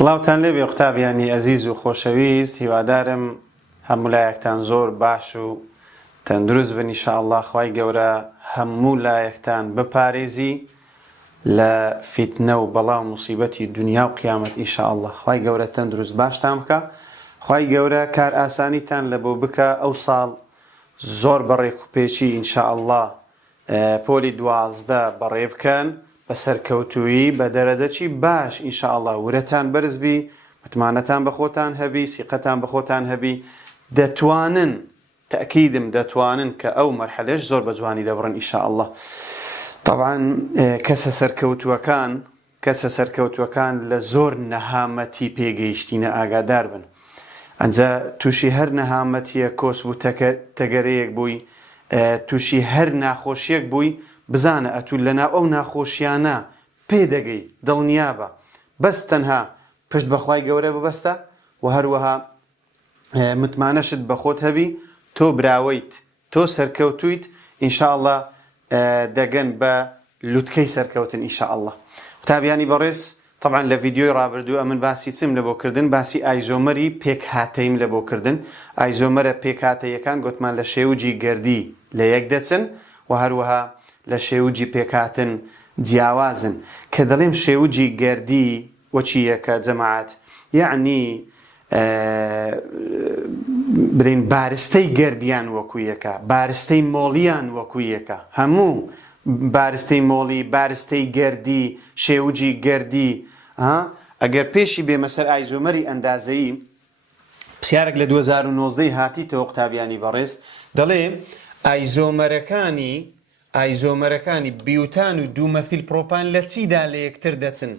سڵاوتان لێبێ قوتابیانی ئەزیز و خۆشەویست، هیوادارم هەموو لایەکتان زۆر باش و تەندروست بن ئینشاءالله. خوای گەورە هەموو لایەکتان بپارێزی لە فیتنە و بەڵا و موسیبەتی دنیا و قیامەت ئینشاءالله. خوای گەورە تەندروست باشتان بکە، خوای گەورە کار ئاسانیتان لە بۆ بکە. ئەو ساڵ زۆر بەڕێک و پێچی ئینشاءالله پۆلی 12 بەڕێ بکەن بە سەرکەوتووی بە دەرەجەی باش ئینشاءالله. ورەتان بەرزبی، متمانەتان بە خۆتان هەبی، سیقەتان بە خۆتان هەبی. دەتوانن، تەکیدم دەتوانن کە ئەو مەرحەلەش زۆر بە جوانی دەبڕن ئینشاءالله. طبعاً کەسە سەرکەوتوەکان لە زۆر نەهامەتی پێگەیشتینە ئاگادار بن. ئەنجا تووشی هەر نەهامەتیە، کۆس بوو، تەگەرەیەک بووی، تووشی هەر ناخۆشیەک بووی، بزانە ئەتوو لەناو ئەو ناخۆشیانە پێدەگەی، دڵنیا بە بەس تەنها پشت بەخوای گەورە ببەستە و هەروەها متمانەشت بە خۆت هەبی، تۆ براوەیت، تۆ سەرکەوتویت ئینشاءالله دەگەن بە لوتکەی سەرکەوتن ئینشاءالله. قوتابیانی بەڕێز، طبعاً لە ڤیدیۆی ڕابردوو ئەمن باسی چیم لە بۆکردن؟ باسی ئایزۆمەری پێکهاتەیم لە بۆکردن. ئایزۆمەرە پێکهاتەیەکان گوتمان لە شێوجی گەردی لە یەک دەچن و هەروەها لە شێوجی پێکهاتن جیاوازن. کە دەڵێم شێوجی گەردی وەچیەکە جەماعەت، یعنی برین بارستەی گەردیان وەکو یەکە، بارستەی مۆڵیان وەکو یەکە، هەموو بارستەی مۆڵی، بارستەی گەردی، شێوجی گەردی. ئەگەر پێشی بێمە سەر ئایزۆمەری ئەندازەیی، پرسیارێک لە 2019 هاتیتەوە قوتابیانی بەڕێز، دەڵێ ئایزۆمەرەکانی بیوتان و دوومەثیل پرۆپان لە چیدا لە یەکتر دەچن؟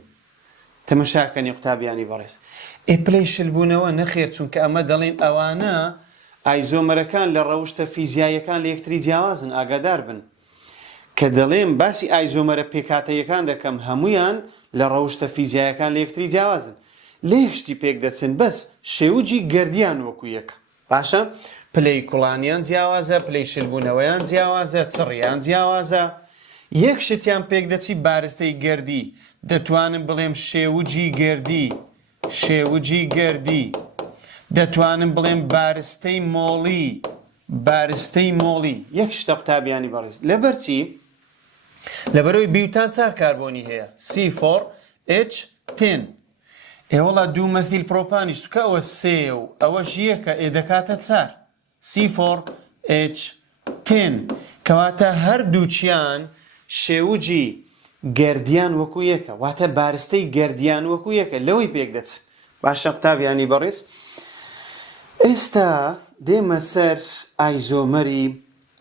تەمەشاکەنی قوتابیانی بەڕێز. ئێپلەی شلبوونەوە نەخێر، چونکە ئەمە دەڵێن ئەوانە ئایزۆمەرەکان لە ڕەوشتە فیزیاییەکان لە یەکتری جیاوازن. ئاگادار بن کە دەڵێم باسی ئایزۆمەرە پێکهاتەیەکان دەکەم، هەمویان لە ڕەوشتە فیزیاییەکان لە یەکتری جیاوازن، لە یەکشتی پێک دەچن، بەس شێوجی گەردیان وەکو یەکە. باشە، پلەی کوڵانیان جیاوازە، پلەی شلبوونەوەیان جیاوازە، چڕیان جیاوازە. یەک شتیان پێک دەچی بارستەی گەردی. دەتوانم بڵێم شێوجی گەردی، دەتوانم بڵێم بارستەی مۆڵی. یەک شتە قوتابیانی بەڕێز، لەبەرچی؟ لەبەرەوەی بیوتان چار کاربۆنی هەیە، C4H10. ئێوەڵا دوومەثیل پرۆپانیش چکە ئەوە سێ و ئەوەش یەکە، دەکاتە چار، C4H10. کەواتە هەردووچیان شێوجی گەردیان وەکو یەکە، واتە بارستەی گەردیان وەکو یەکە، لەوەی پێک دەچن. باشە قوتابیانی بەڕێز، ئێستا دێمە سەر ئایزۆمەری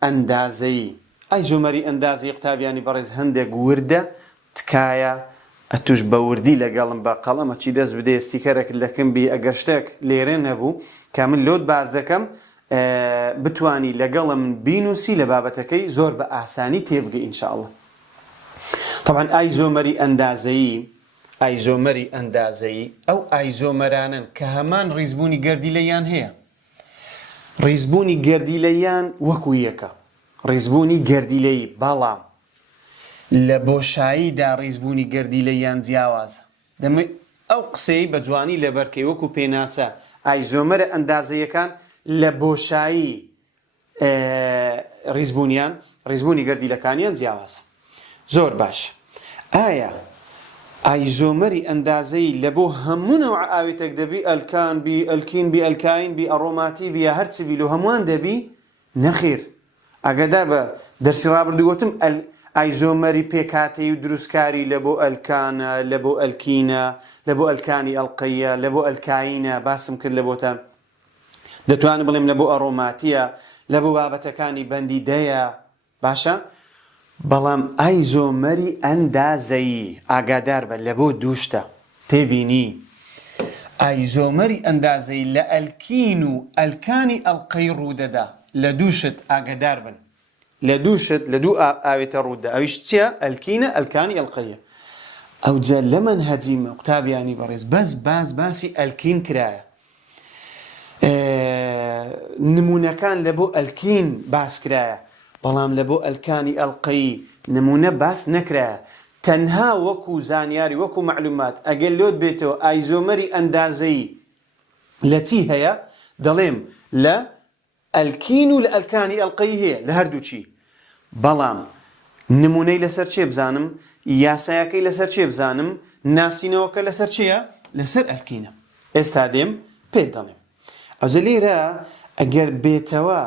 ئەندازەیی. ئایزۆمەری ئەندازەیی قوتابیانی بەڕێز هەندێک وردە، تکایە ئەتوش بە وردی لەگەڵم بە قەڵەمە چی دەست بدێ، ستیکەرێک دەکەم بی، ئەگەر شتێک لێرە نەبوو کە من لۆت باز دەکەم بتوانی لەگەڵم بینوسی لە بابەتەکەی زۆر بە ئاسانی تێبگە ئینشاءالله. طبعاً ئایزۆمەری ئەندازەیی ئەو ئایزۆمەرانن کە هەمان ڕیزبوونی گەردی لەیان هەیە. ڕیزبوونی گەردی لەیان وەکو یەکە، ڕیزبوونی گەردیلەیی، بەڵام لە بۆشاییدا ڕیزبوونی گەردی لەیان جیاوازە. دەمە ئەو قسەی بە جوانی لەبەرکەی وەکو پێناسە ئایزۆمەرە ئەندازەیەکان لە بۆشایی ڕیزبوونی گەردیلەکانیان جیاوازە. زۆر باش. ئایا ئایزۆمەری ئەندازەیی لە بۆ هەموو نەوع ئاوێتێک دەبی؟ ئەلکان بی، ئەلکین بی، ئەلکاین بی، ئەڕۆماتی بی، یا هەرچی بی لە هەمووان دەبی؟ نەخێر. ئاگادار بە دەرسی ڕابردوو گوتم ئایزۆمەری پێکهاتەیی و دروستکاری لە بۆ ئەلکانە، لە بۆ ئەلکینە، لە بۆ ئەلکانی ئەڵقەیە، لە بۆ ئەلکاینە، باسم کرد لە بۆتان. دەتوانم بڵێم لە بۆ ئەڕۆماتیە، لە بۆ بابەتەکانی بەندیدەیە. باشە؟ بەڵام ئایزۆمەری ئەندازەیی ئاگادار بە لە بۆ دووشتە تێبینی. ئایزۆمەری ئەندازەیی لە ئەلکین و ئەلکانی ئەڵقەی ڕوودەدا. لە دووشت ئاگادار بن، لە دوو ئاوێتە ڕوودا. ئەویش چییە؟ ئەلکینە، ئەلکانی ئەڵقەیە. ئەوجا لە مەنهەجیمە قوتابیانی بەڕێز باسی ئەلکین کرایە. نمونەکان لە بۆ ئەلکین باس کرایە، بەڵام لە بۆ ئەلکانی ئەڵقەیی نمونە باس نەکرایە. تەنها وەکو زانیاری وەکو معلومات ئەگەر لۆت بێتەوە ئایزۆمەری ئەندازەیی لە چی هەیە دەڵێم لە ئەلکین و لە ئەلکانی ئەڵقەی هەیە لە هەردووچی بەڵام نمونەی لەسەر چێ بزانم یاسایەکەی لەسەر چێ بزانم ناسینەوەکە لەسەر چییە لەسەر ئەلکینە ئێستا دێم پێت دەڵێم ئەوجە لێرە ئەگەر بێتەوە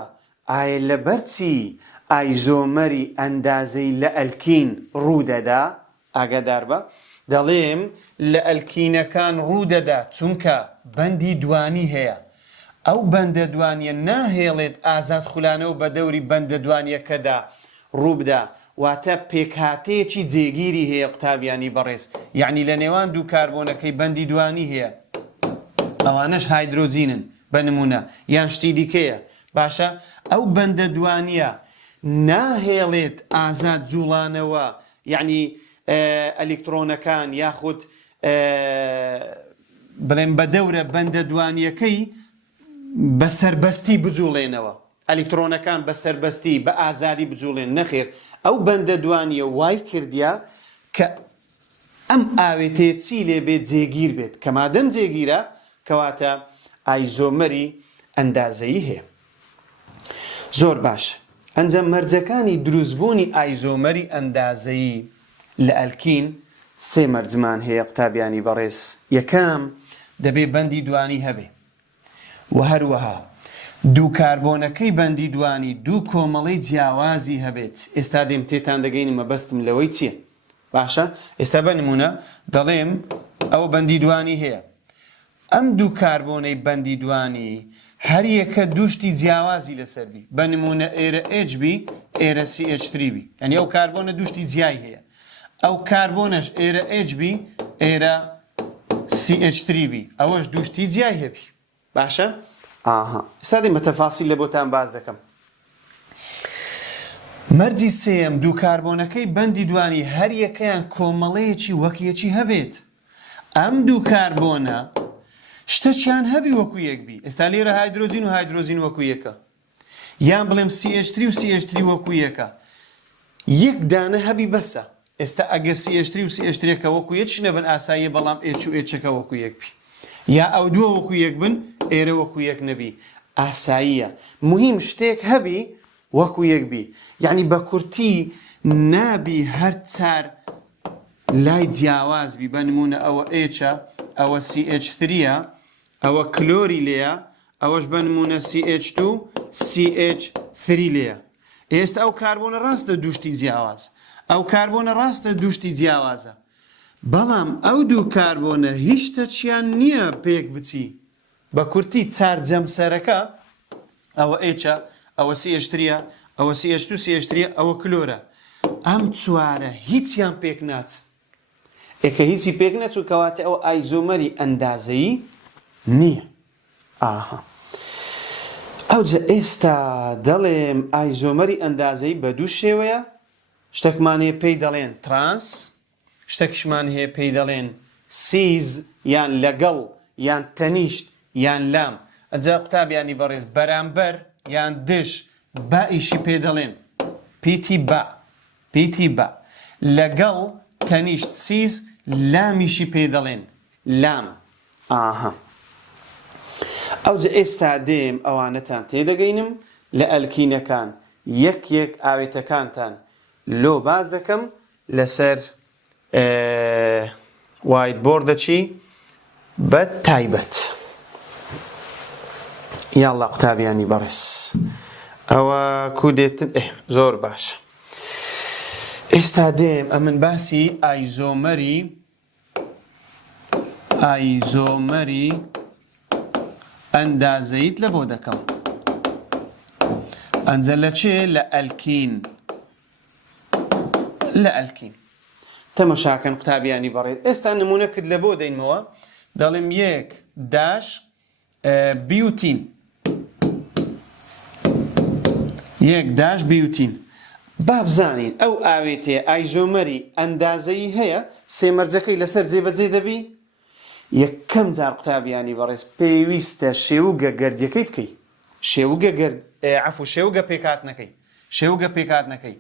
ئایا لەبەرچی ئایزۆمەری ئەندازەی لە ئەلکین ڕوودەدا ئاگادار بە دەڵێم لە ئەلکینەکان ڕوودەدا چونکە بەندی دوانی هەیە ئەو بەندە دوانیە ناهێڵێت ئازاد خولانەوە بە دەوری بەندە دوانیەکەدا ڕووبدا واتە پێکهاتەیەکی جێگیری هەیە قوتابیانی بەڕێز یعنی لە نێوان دوو کاربۆنەکەی بەندی دوانی هەیە ئەوانەش هایدرۆجینن بە نمونە یان شتی دیکەیە باشە ئەو بەندە دوانیە ناهێڵێت ئازاد جوڵانەوە یعنی ئەلکترۆنەکان یاخود بڵێن بە دەورە بەندە دوانیەکەی بە سەربەستی بجوڵێنەوە ئەلکترۆنەکان بە سەربەستی بە ئازادی بجوڵێن نەخێر ئەو بەندە دوانیە وای کردیا کە ئەم ئاوێتەیە چی لێ بێت جێگیر بێت کە مادەم جێگیرە کەواتە ئایزۆمەری ئەندازەیی هەیە زۆر باش ئەنجام مەرجەکانی دروستبوونی ئایزۆمەری ئەندازەیی لە ئەلکین سێ مەرجمان هەیە قوتابیانی بەڕێز یەکەم دەبێ بەندی دوانی هەبێ و هەروەها دوو کاربۆنەکەی بەندی دوانی دوو کۆمەڵەی جیاوازی هەبێت ئێستا دێم تێتان دەگەینی مەبەستم لەوەی چییە باشە ئێستا بە نمونە دەڵێم ئەو بەندی دوانی هەیە ئەم دوو کاربۆنەی بەندی دوانی هەر یەکە دووشتی جیاوازی لەسەربی بە نمونە ئێرە HB ئێرە CH3 بی یعنی ئەو کاربۆنە دووشتی جیای هەیە ئەو کاربۆنەش ئێرە HB ئێرە CH3 بی ئەوەش دووشتی جیای هەبی باشە ئاها ئێستا دێم بە تەفاسیل لە بۆتان باز دەکەم مەرجی سێم دوو کاربۆنەکەی بەندی دوانی هەر یەکەیان کۆمەڵەیەکی وەکیەکی هەبێت ئەم دوو کاربۆنە شتەچیان هەبی وەکو یەکبی ئێستا لێرە هایدرۆجین و هایدرۆجین وەکو یەکە یان بڵێم CH3 و CH3 وەکو یەکە یەک دانە هەبی بەسە ئێستا ئەگەر CH3 و CH3 کە وەکو یەکش نەبن ئاساییە بەڵام H و H-ەکە وەکو یەکبی یا ئەو دووە وەکو یەک بن ئێرە وەکو یەک نەبی ئاساییە مهم شتێک هەبی وەکو یەکبی یعنی بە کورتی نابی هەر چار لای جیاوازبی بە نمونە ئەوە H-ە ئەوە CH3ە ئەوە کلۆری لێیە ئەوەش بە نمونە CH2 CH3 لێیە ئێستا ئەو کاربۆنە ڕاستە دووشتی جیاواز ئەو کاربۆنە ڕاستە دووشتی جیاوازە بەڵام ئەو دوو کاربۆنە هیچ شتەچیان نییە پێک بچی بە کورتی چار جەمسەرەکە ئەوە H-ە ئەوە CH3ە ئەوە CH2 CH3 ئەوە کلۆرە ئەم چوارە هیچیان پێک ناچن ئێکە هیچی پێک نەچوو کەواتە ئەو ئایزۆمەری ئەندازەیی نییە ئاها ئەوجە ئێستا دەڵێم ئایزۆمەری ئەندازەیی بە دوو شێوەیە شتێکمان هەیە پێی دەڵێن ترانس شتێکشمان هەیە پێی دەڵێن سیز یان لەگەڵ یان تەنیشت یان لام ئەجا قوتابیانی بەڕێز بەرامبەر یان دش با ئیشی پێ دەڵێن پیتی با لەگەڵ تەنیشت سیز لامیشی پێ دەڵێن لام ئاها ئەوجە ئێستا دێم ئەوانەتان تێدەگەینم لە ئەلکینەکان یەک یەک ئاوێتەکانتان لۆ باز دەکەم لەسەر وایت بۆردەچی بە تایبەت یاڵڵا قوتابیانی بەڕێز ئەوە کودێتن زۆر باش ئێستا دێم ئەمن باسی ئایزۆمەری ئەندازەیت لە بۆ دەکەم ئەنجە لە چێ لە ئەلکین تەمەشاکەن قوتابیانی بەڕێز ئێستا نمونە کرد لە بۆ دەینمەوە دەڵێم یەک داش بیوتین یەک داش بیوتین با بزانین ئەو ئاوێتێ ئایزۆمەری ئەندازەیی هەیە سێمەرجەکەی لەسەر جێبەجێ دەبی یەکەم جار قوتابیانی بەڕێز پێویستە شێوگە گەردیەکەی بکەی شێوگە پێکهاتنەکەی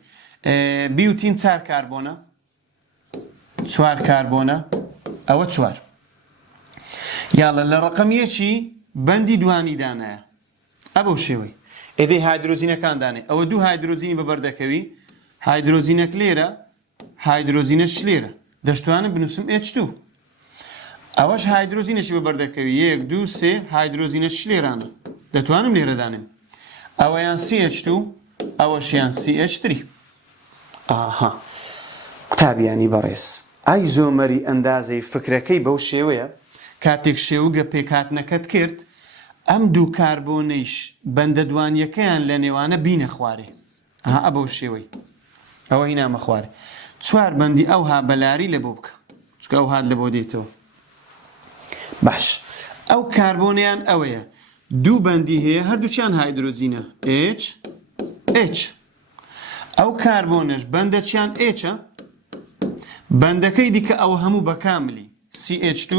بیوتین چار کاربۆنە چوار کاربۆنە ئەوە چوار یاڵە لە ڕقەمیەکی بەندی دوانی دانایە ئەبەو شێوەی ئێدەی هایدرۆجینەکان دانێ ئەوە دوو هایدرۆجینی بەبەردەکەوی هایدرۆجینەک لێرە هایدرۆجینەش لێرە دەشتوانم بنووسم H2 ئەوەش هایدرۆجینەشی بەبەردەکەوی 1 2 3 هایدرۆجینەش لێرانە دەتوانم لێرە دانێم ئەوەیان CH2 ئەوەشیان CH3 ئاها قوتابیانی بەڕێز ئایزۆمەری ئەندازەی فکرەکەی بەو شێوەیە کاتێک شێوگە پێکهاتنەکەت کرد ئەم دوو کاربۆنەیش بەندە دوانیەکەیان لە نێوانە بینە خوارێ ئەها بەو شێوەی ئەوە هینامە خوارێ چوار بەندی ئەوها بەلاری لە بۆ بکە چکە ئەو هات لە بۆ دێتەوە باش ئەو کاربۆنیان ئەوەیە دوو بەندی هەیە هەردووچیان هایدرۆجینە H H ئەو کاربۆنش بەندەچیان Hە بەندەکەی دیکە ئەو هەموو بە کاملی CH2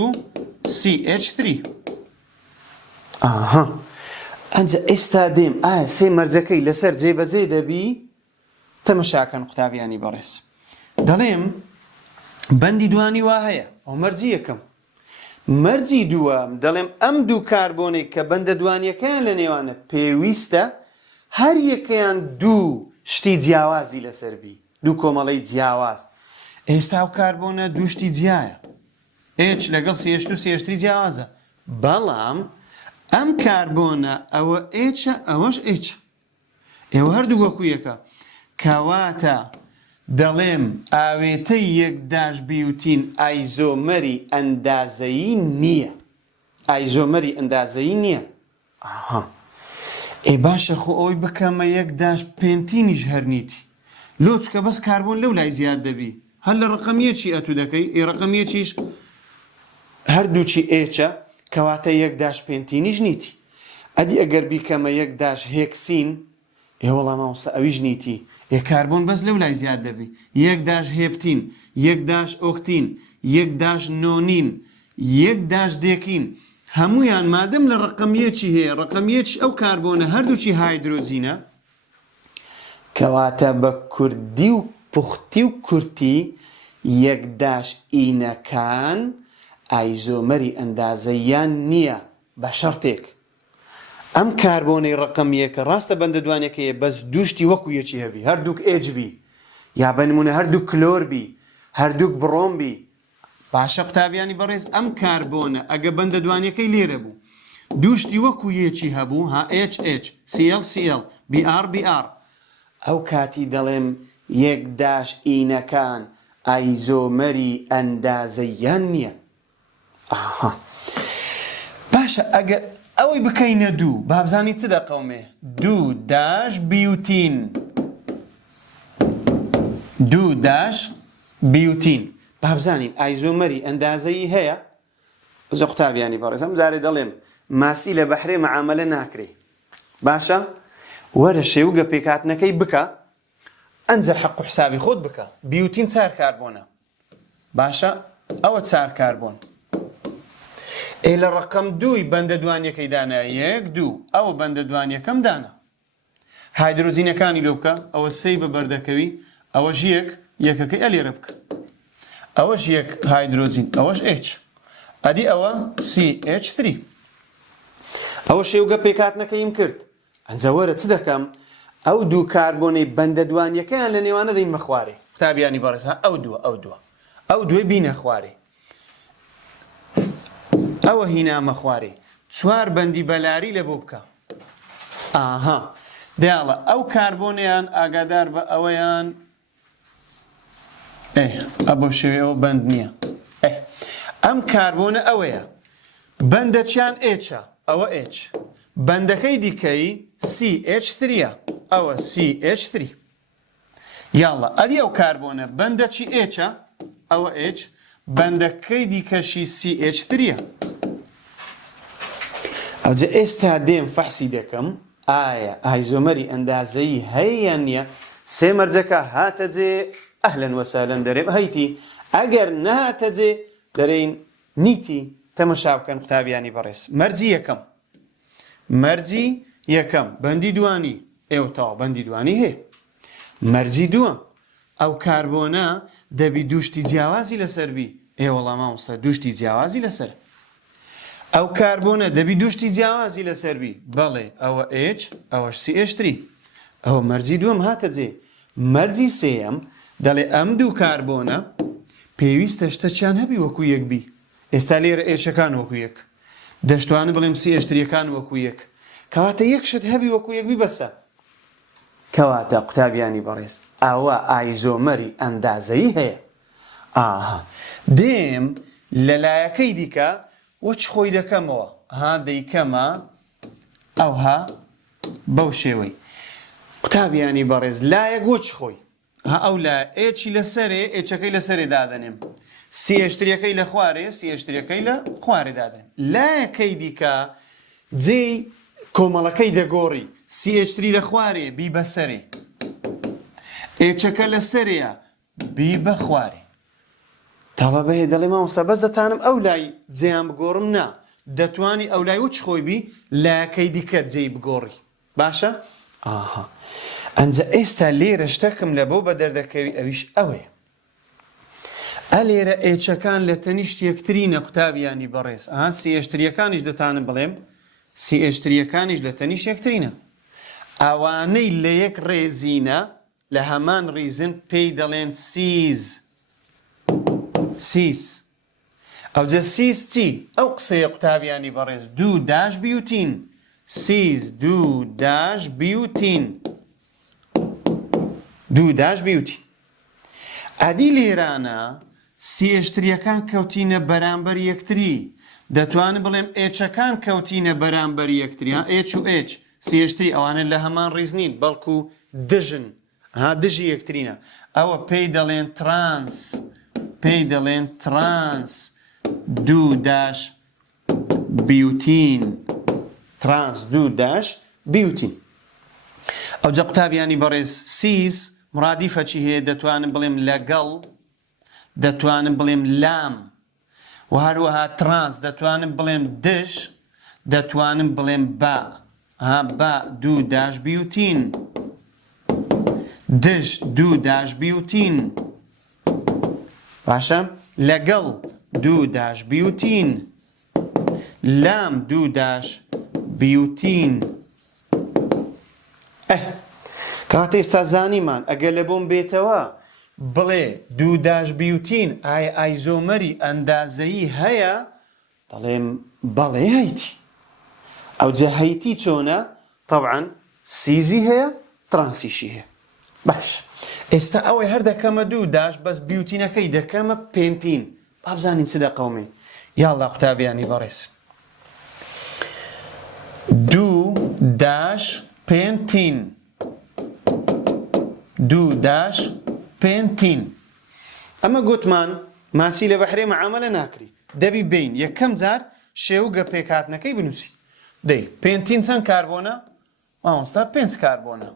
CH3 ئاها ئەنجە ئێستا دێم ئایا سێ مەرجەکەی لەسەر جێبەجێ دەبی تەمەشاکەن قوتابیانی بەڕێز دەڵێم بەندی دوانی وا هەیە ئەو مەرجی یەکەم مەرجی دووەم دەڵێم ئەم دوو کاربۆنێک کە بەندە دوانیەکەیان لە نێوانە پێویستە هەر یەکەیان دوو شتی جیاوازی لەسەربی دوو کۆمەڵەی جیاواز ئێستا ئەو کاربۆنە دوو شتی جیایە H لەگەڵ CH2 CH3 جیاوازە بەڵام ئەم کاربۆنە ئەوە Hە ئەوەش H ئێوە هەردوو وەکو یەکە کەواتە دەڵێم ئاوێتەی یەک داش بیوتین ئایزۆمەری ئەندازەیی نییە ئایزۆمەری ئەندازەیی نییە ئاها ئێ باشە خۆ ئەوی بکەمە یەک داش پێنتینیش هەرنیتی لۆ چکە بەس کاربۆن لەو لای زیاد دەبی هەر لە ڕقەمیەکی ئەتو دەکەی ئێ ڕقەمیەکیش هەردووچی Hە کەواتە یەک داش پێنتینیش نیتی ئەدی ئەگەر بیکەمە یەک داش هێکسین ئێوەڵام مامۆستا ئەویش نیتی یەک کاربۆن بەس لەو لای زیاد دەبی یەک داش هێپتین یەک داش ئۆکتین یەک داش نۆنین یەک داش دێکین هەمویان مادەم لە ڕقەمیەکی هەیە ڕقەمیەکی ئەو کاربۆنە هەردووچی هایدرۆجینە کەواتە بە کوردی و پوختی و کورتی یەک داش ئینەکان ئایزۆمەری ئەندازەییان نییە بە شەرتێک ئەم کاربۆنەی ڕقەمیەکە ڕاستە بەندە دوانیەکەیە بەس دووشتی وەکو یەکی هەبی هەردووک H بی یا بەنمونە هەردووک کلۆر بی هەردووک بڕۆم بی باشە قوتابیانی بەڕێز ئەم کاربۆنە ئەگە بەندە دوانیەکەی لێرە بوو دووشتی وەکو یەکی هەبوو ها HH Cl Cl Br Br ئەو کاتی دەڵێم یەک داش ئینەکان ئایزۆمەری ئەندازەییان نییە ئاها باشە ئەگەر ئەوەی بکەینە دوو بابزانی چ دەقەومێ دوو داش بیوتین دوو داش بیوتین بابزانین ئایزۆمەری ئەندازەیی هەیە زە قوتابیانی بەڕێز ئەم جارێ دەڵێم ماسی لە بەحرێ مەعامەلە ناکرێ باشە وەرە شێوگە پێکهاتنەکەی بکە ئەنجە حەق و حسابی خۆت بکە بیوتین چار کاربۆنە باشە ئەوە چار کاربۆن ئێ لە ڕقەم دووی بەندە دوانیەکەی دانا یەک دوو ئەوە بەندە دوانیەکەم دانا هایدرۆجینەکانی لۆ بکە ئەوە سەی بە بەردەکەوی ئەوەش یەک یەکەکەی ئەلێرە بکە ئەوەش یەک هایدرۆجین ئەوەش H ئەدی ئەوە CH3 ئەوە شێوگە پێکهاتنەکەیم کرد ئەنجە وەرە چ دەکەم ئەو دوو کاربۆنەی بەندە دوانیەکەیان لە نێوانە دەینمە خوارێ قوتابیانی بەڕێز ئەو دووە ئەو دوێ بینە خوارێ ئەوە هینامە خوارێ چوار بەندی بەلاری لە بۆ بکە ئاها دێڵە ئەو کاربۆنیان ئاگادار بە ئەوەیان ئەبۆ شێوێ ئەوە بەند نییە ئەم کاربۆنە ئەوەیە بەندەچیان Hە ئەوە H بەندەکەی دیکەی CH3 ئەوە CH3 یاڵە ئەدی ئەو کاربۆنە بەندەچی Hە ئەوە H بەندەکەی دیکەشی CH3 ئەوجە ئێستا دێم فەحسی دەکەم ئایا ئایزۆمەری ئەندازەیی هەیە یان نییە سێ مەرجەکە هاتە جێ ئەهلەن وەسەهلەن دەرێم هەیتی ئەگەر نەهاتە جێ دەرێین نیتی تەمەشا بکەن قوتابیانی بەڕێز مەرجی یەکەم بەندی دوانی ئێوە تاوە بەندی دوانی هەیە مەرجی دووەم ئەو کاربۆنە دەبی دوشتی جیاوازی لەسەر بی ئێوەڵا مامۆستا دوشتی جیاوازی لەسەر ئەو کاربۆنە دەبی دوشتی جیاوازی لەسەر بی بەڵێ ئەوە H ئەوەش CH3 ئەوە مەرجی دووەم هاتە جێ مەرجی سێیەم دەڵێ ئەم دوو کاربۆنە پێویستە شتەچیان هەبی وەکو یەک بی ئێستا لێرە Hەکان وەکو یەک دەشتوانە بڵێم CH3ەکان وەکو یەک کەواتە یەک شت هەبی وەکو یەک بی بەسە کەواتە قوتابیانی بەڕێز ئەوە ئایزۆمەری ئەندازەیی هەیە ئاها دێم لە لایەکەی دیکە وەچ خۆی دەکەمەوە دەیکەمە ئەوها بەو شێوەی قوتابیانی بەڕێز لایەک وەچ خۆی ئەو لا ئێچی لەسەرێ ئێچەکەی لەسەرێ دادەنێم CH3ەکەی لە خوارێ CH3ەکەی لە خوارێ دادەنێم لایەکەی دیکە جێی کۆمەڵەکەی دەگۆڕی CH3 لە خوارێ بی بەسەرێ ئێچەکە لەسەرەیە بی بە خوارێ تەڵەبە هەیە دەڵێ مامۆستا بەس دەتانم ئەو لای جێیان بگۆڕم نا دەتوانی ئەو لای وچ خۆی بی لایەکەی دیکە جێی بگۆڕی باشە؟ ئاها ئەنجە ئێستا لێرە شتەکەم لە بۆ بە دەردەکەوی ئەویش ئەوەیە ئەلێرە ئێچەکان لە تەنیشت یەکترینە قوتابیانی بەڕێز CH3ەکانیش دەتانم بڵێم CH3ەکانیش لە تەنیشت یەکترینە ئەوانەی لە یەک ڕێزینە لە هەمان ڕیزن پێی دەڵێن سیس ئەوجە سیس چی؟ ئەو قسەیە قوتابیانی بەڕێز دوو داش بیوتین سیز دوو داش بیوتین دوو داش بیوتین ئەدی لێرانە CH3ەکان کەوتینە بەرامبەر یەکتری دەتوانم بڵێم Hەکان کەوتینە بەرامبەر یەکتری H و H CH3 ئەوانە لە هەمان ڕیز نین بەڵکو دژن دژی یەکترینە ئەوە پێی دەڵێن ترانس دوو داش بیوتین ترانس دوو داش بیوتین ئەوجە قوتابیانی بەڕێز سیز مرادیفە چی هەیە دەتوانم بڵێم لەگەڵ دەتوانم بڵێم لام و هەروەها ترانس دەتوانم بڵێم دش دەتوانم بڵێم با دوو داش بیوتین دش دوو داش بیوتین باشە لەگەڵ دوو داش بیوتین لام دوو داش بیوتین کاتە ئێستا زانیمان ئەگەر لە بۆم بێتەوە بڵێ دوو داش بیوتین ئایا ئایزۆمەری ئەندازەیی هەیە دەڵێم بەڵێ هەیتی ئەوجە هەیتی چۆنە طبعا سیزی هەیە ترانسیشی هەیە باش ئێستا ئەوەی هەر دەکەمە دوو داش بەس بیوتینەکەی دەکەمە پێنتین بابزانین چ دەقەومێ یاڵا قوتابیانی بەڕێز دوو داش پێنتین دوو داش پێنتین ئەمە گوتمان ماسی لە بەحرێ مەعامەلە ناکری دەبی بین یەکەم جار شێو گە پێکهاتنەکەی بنووسی دەی پێنتین چەند کاربۆنە؟ مامۆستا 5 کاربۆنە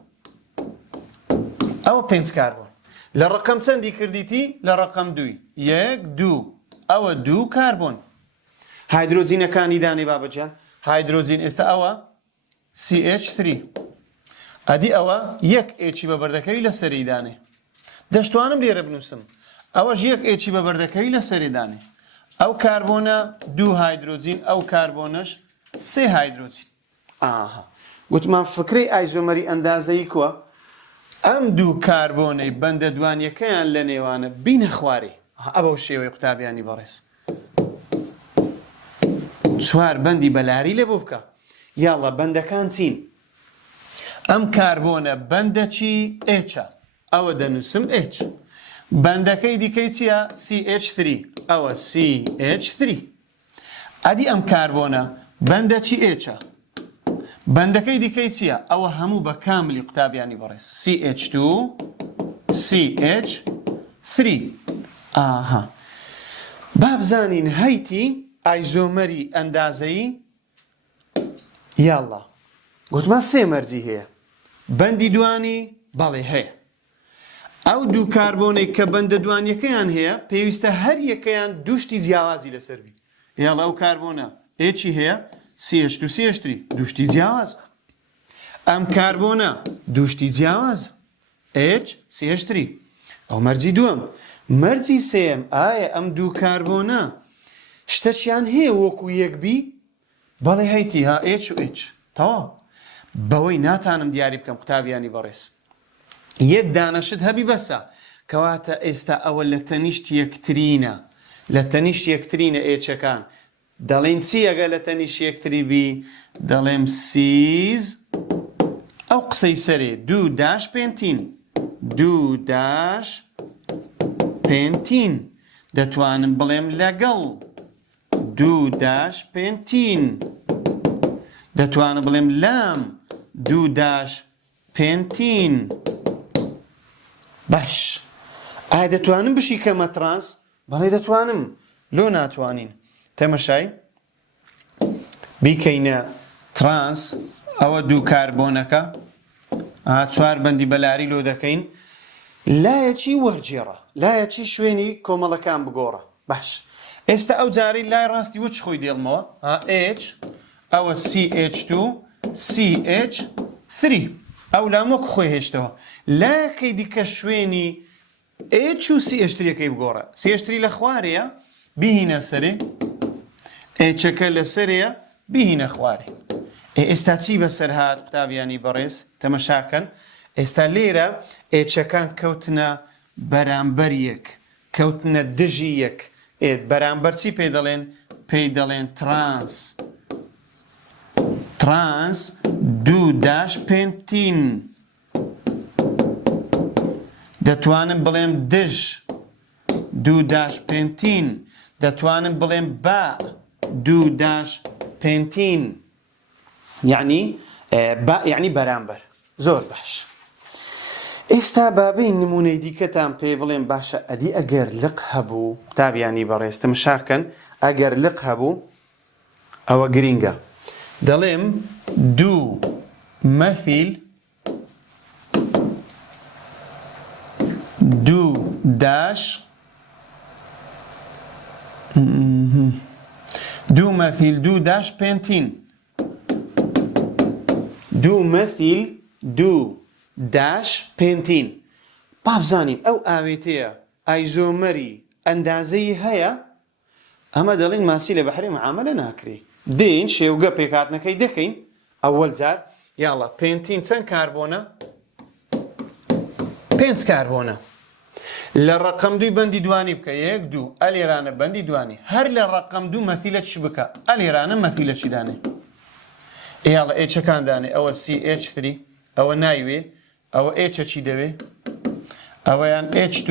ئەوە 5 کاربۆن لە ڕقم چەندی کردیتی؟ لە ڕقم 2 1 2 ئەوە 2 کاربۆن هایدرۆجینەکانی دانێ بابەجان هایدرۆجین ئێستا ئەوە CH3 ئەدی ئەوە یەک ئێچی بەبەردەکەوی لە سەری دانێ دەشتوانم لێرە بنووسم ئەوەش یەک ئێچی بەبەردەکەوی لە سەری دانێ ئەو کاربۆنە 2 هایدرۆجین ئەو کاربۆنەش 3 هایدرۆجین گوتمان فکرەی ئایزۆمەری ئەندازەیی کووە ئەم دوو کاربۆنەی بەندە دوانیەکەیان لە نێوانە بینە خوارێ ئەوە شێوەی قوتابیانی بەڕێز چوار بەندی بەلاری لێ بۆ بکە یاڵە بەندەکان چین ئەم کاربۆنە بەندە چی Hە ئەوە دەنووسم H بەندەکەی دیکەی چییە CH3 ئەوە CH3 ئەدی ئەم کاربۆنە بەندە چی Hە بەندەکەی دیکەی چییە ئەوە هەموو بە کاملی قوتابیانی بەڕێز CH2 CH3 بابزانین هەیتی ئایزۆمەری ئەندازەیی یاڵڵا گوتمان 3 مەرجی هەیە بەندی دوانی بەڵێ هەیە ئەو دوو کاربۆنەی کە بەندە دوانیەکەیان هەیە پێویستە هەر یەکەیان دوشتی جیاوازی لەسەر بی یاڵڵا ئەو کاربۆنە Hی هەیە CH2 CH3 دوشتی جیاواز ئەم کاربۆنە دوشتی جیاواز H CH3 ئەو مەرجی دووەم مەرجی سێم ئایا ئەم دوو کاربۆنە شتەشیان هەیە وەکو یەکبی؟ بەڵێ هەیتی ها H و H تەواو بەوەی ناتانم دیاری بکەم قوتابیانی بەڕێز یەک دانەشت هەبی بەسە کەواتە ئێستا ئەوە لە تەنیشت یەکترینە لە تەنیشت یەکترینە ئێچەکان دەڵێن چی ئەگە لە تەنیشت یەکتری بی دەڵێم سیز ئەو قسەی سەرێ دوو داش پێنتین دوو داش پێنتین دەتوانم بڵێم لەگەڵ دوو داش پێنتین دەتوانم بڵێم لام دوو داش پێنتین باش ئایا دەتوانم بشیکەمە ترانس بەڵێ دەتوانم لۆ ناتوانین تەمەشای بیکەینە ترانس ئەوە دوو کاربۆنەکە چوار بەندی بەلاری لۆ دەکەین لایەکی وەرجێڕە لایەکی شوێنی کۆمەڵەکان بگۆڕە باش ئێستا ئەو جارەی لای ڕاستی وەچ خۆی دێڵمەوە H ئەوە CH2 CH3 ئەو لامۆک خۆی هێشتەوە لایەکەی دیکە شوێنی H و CH3ەکەی بگۆڕە CH3 لە خوارەیە بیهینە سەرێ Hەکە لە سەرەیە بیهینە خوارێ ئێستا چی بەسەر هات قوتابیانی بەڕێز تەمەشاکەن ئێستا لێرە ئێچەکان کەوتنە بەرامبەر یەک کەوتنە دژی یەک بەرامبەر چی پێی دەڵێن پێی دەڵێن ترانس ترانس دوو داش پێنتین دەتوانم بڵێم دژ دوو داش پێنتین دەتوانم بڵێم با دوو داش پێنتین یعنی بەرامبەر زۆر باش ئێستا بابەی نمونەی دیکەتان پێ بڵێم باشە ئەدی ئەگەر لق هەبوو قوتابیانی بەڕێز تەماشاکەن ئەگەر لق هەبوو ئەوە گرینگە دەڵێم دوو مەثیل دوو داش دوو مەثیل دوو داش پێنتین دوو مەثیل دوو داش پێنتین با بزانین ئەو ئاوێتەیە ئایزۆمەری ئەندازەی هەیە ئەمە دەڵێن ماسی لە بەحری معاملە ناکرێ دێن شێوگە پێکهاتنەکەی دەکەین ئەوەل جار یاڵە پێنتین چەند کاربۆنە پێنج کاربۆنە لە ڕقم دوی بەندی دوانی بکە یەک دوو ئەلێرانە بەندی دوانی هەر لە ڕقم دوو مەثیلە چ بکە ئەلێرانە مەثیلە چی دانێ یاڵە ئێچەکان دانێ ئەوە CH3 ئەوە نایوێ ئەوە H چی دەوێ ئەوەیان H2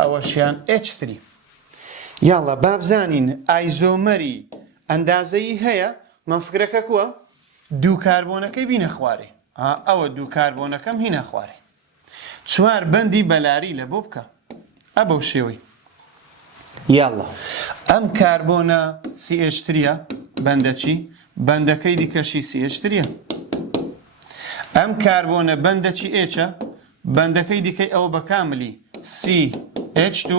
ئەوەشیان H3 یاڵە با بزانین ئایزۆمەری ئەندازەی هەیە من فکرەکە کووە دوو کاربۆنەکەی بینە خوارێ ئەوە دوو کاربۆنەکەم هینە خوارێ چوار بەندی بەلاری لە بۆ بکە ئەبەو شێوەی یاڵە ئەم کاربۆنە CH3 بەندە چی بەندەکەی دیکەشی CH3 ئەم کاربۆنە بەندەچی Hە بەندەکەی دیکەی ئەوە بە کاملی CH2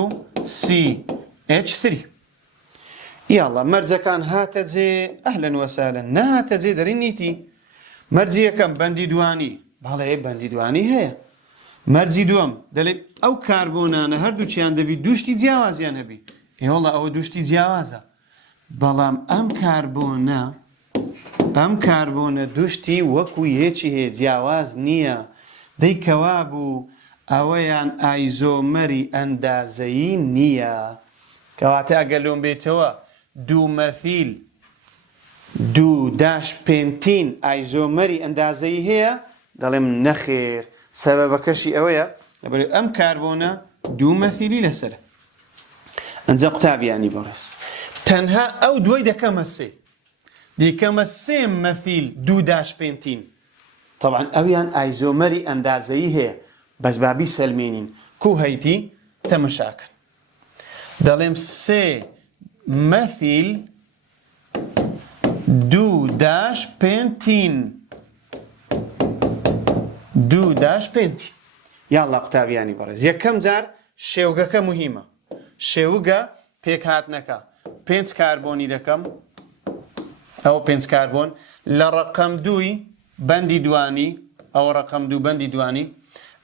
CH3 یاڵە مەرجەکان هاتە جێ ئەهلەن وەسالەن نهاتە جێ دەرینیتی مەرجی یەکەم بەندی دوانی باڵێ بەندی دوانی هەیە مەرجی دووەم دەڵێ ئەو کاربۆنانە هەردووچیان دەبی دوشتی جیاوازیان هەبی ئێوەڵە ئەوە دوشتی جیاوازە بەڵام ئەم کاربۆنە دوشتی وەکو یەکی هەیە جیاواز نییە دەیکەوا بوو ئەوەیان ئایزۆمەری ئەندازەیی نییە کەواتە ئەگەر لۆم بێتەوە دوو مەثیل دوو داش پێنتین ئایزۆمەری ئەندازەیی هەیە دەڵێم نەخێر سەبەبەکەشی ئەوەیە لەبەرەوەی ئەم کاربۆنە دوو مەثیلی لەسەرە ئەنجا قوتابیانی بەڕێز تەنها ئەو دوای دەکەمە سێ دیکەمە سێ مەثیل دوو داش پێنتین طبعا ئەویان ئایزۆمەری ئەندازەیی هەیە بەس بابی سەلمێنین کو هەیتی تەمەشاکەن دەڵێم سێ مەثیل دوو داش پێنتین دوو داش پێنتین یاڵا قوتابیانی بەڕێز یەکەم جار شێوگەکە موهیمە شێوگە پێکهاتنەکە پێنج کاربۆنی دەکەم ئەوە پێنج کاربۆن لە ڕقم دووی بەندی دوانی ئەوە ڕقم دوو بەندی دوانی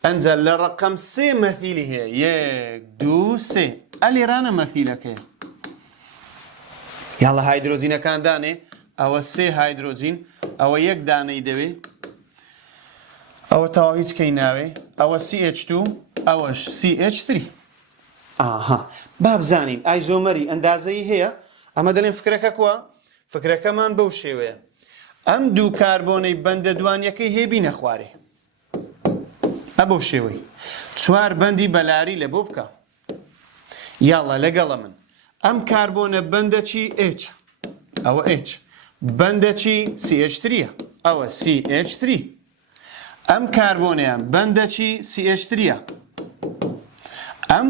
ئەنجە لە ڕقم سێ مەثیلی هەیە 1 2 3 ئەلێرانە مەثیلەکەی یاڵە هایدرۆجینەکان دانێ ئەوە سێ هایدرۆجین ئەوە یەک دانەی دەوێ ئەوە تەواو هیچ کەی ناوێ ئەوە CH2 ئەوەش CH3 ئاها با بزانین ئایزۆمەری ئەندازەی هەیە ئەمە دەڵێن فکرەکە کووە فکرەکەمان بەو شێوەیە ئەم دوو کاربۆنەی بەندە دوانیەکەی هێبینە خوارێ ئەبەو شێوەی چوار بەندی بەلاری لە بۆ بکە یاڵە لەگەڵە من ئەم کاربۆنە بەندە چی H ئەوە H بەندە چی CH3 ئەوە CH3 ئەم کاربۆنیان بەندە چی CH3 ئەم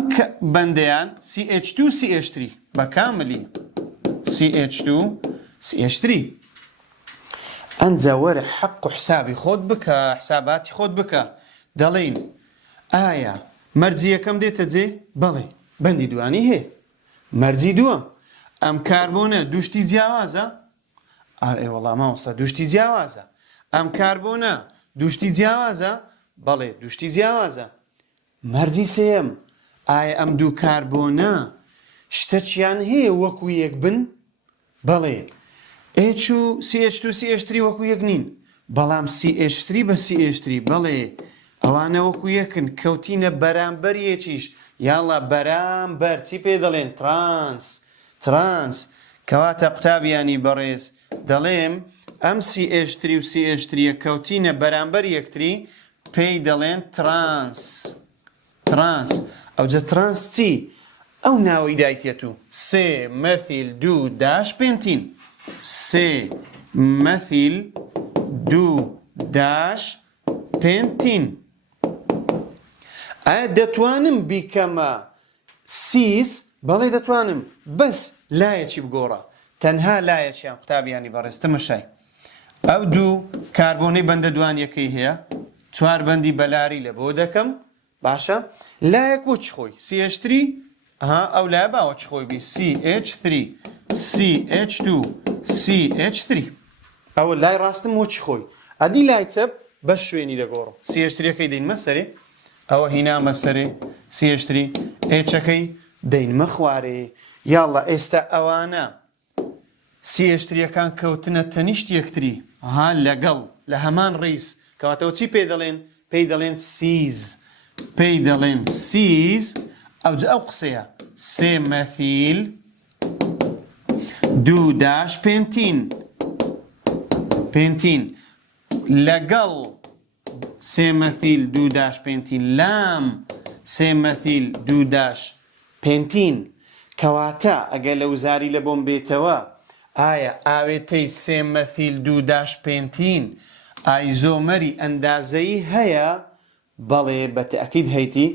بەندەیان CH2 CH3 بە کاملی CH2 CH3 ئەنجە وەرە حەق و حسابی خۆت بکە حساباتی خۆت بکە دەڵێن ئایا مەرجی یەکەم دێتە جێ بەڵێ بەندی دوانی هەیە مەرجی دووەم ئەم کاربۆنە دوشتی جیاوازە ئەی وەڵام مامۆستا دوشتی جیاوازە ئەم کاربۆنە دوشتی جیاوازە بەڵێ دوشتی جیاوازە مەرجی سێم ئایا ئەم دوو کاربۆنە شتەچیان هەیە وەکو یەک بن بەڵێ H و CH2 CH3 وەکو یەک نین بەڵام CH3 بە CH3 بەڵێ ئەوانە وەکو یەکن کەوتینە بەرامبەر یەکیش یاڵا بەرامبەر چی پێ دەڵێن ترانس کەواتە قوتابیانی بەڕێز دەڵێم ئەم CH3 و CH3 کەوتینە بەرامبەر یەکتری پێی دەڵێن ترانس ئەوجە ترانس چی ئەو ناوی دایتێت و سێ مەثیل دوو داش پێنتین سێ مەثیل دوو داش پێنتین ئایا دەتوانم بیکەمە سیز بەڵێ دەتوانم بەس لایەکی بگۆڕە تەنها لایەکیان قوتابیانی بەڕێز تەمەشای ئەو دوو کاربۆنەی بەندە دوانیەکەی هەیە چوار بەندی بەلاری لە بۆ دەکەم باشە لایەک بۆ چ خۆی CH3 ئەو لای باوە چ خۆی بی CH3 CH2 CH3 ئەوە لای ڕاستم بۆ چ خۆی ئەدی لای چەپ بەس شوێنی دەگۆڕم CH3ەکەی دەینمە سەرێ ئەوە هینامە سەرێ CH3 Hەکەی دەینمە خوارێ یاڵە ئێستا ئەوانە CH3ەکان کەوتنە تەنیشت یەکتری لەگەڵ لە هەمان ڕیس کەواتەوە چی پێی دەڵێن سیز ئەو قسەیە سێ مەثیل دوو داش پێنتین لەگەڵ سێ مەثیل دوو داش پێنتین لام سێ مەثیل دوو داش پێنتین کەواتە ئەگەر لە وزاری لە بۆم بێتەوە ئایا ئاوێتەی سێ مەثیل دوو داش پێنتین ئایزۆمەری ئەندازەیی هەیە بەڵێ بە تەئەکید هەیتی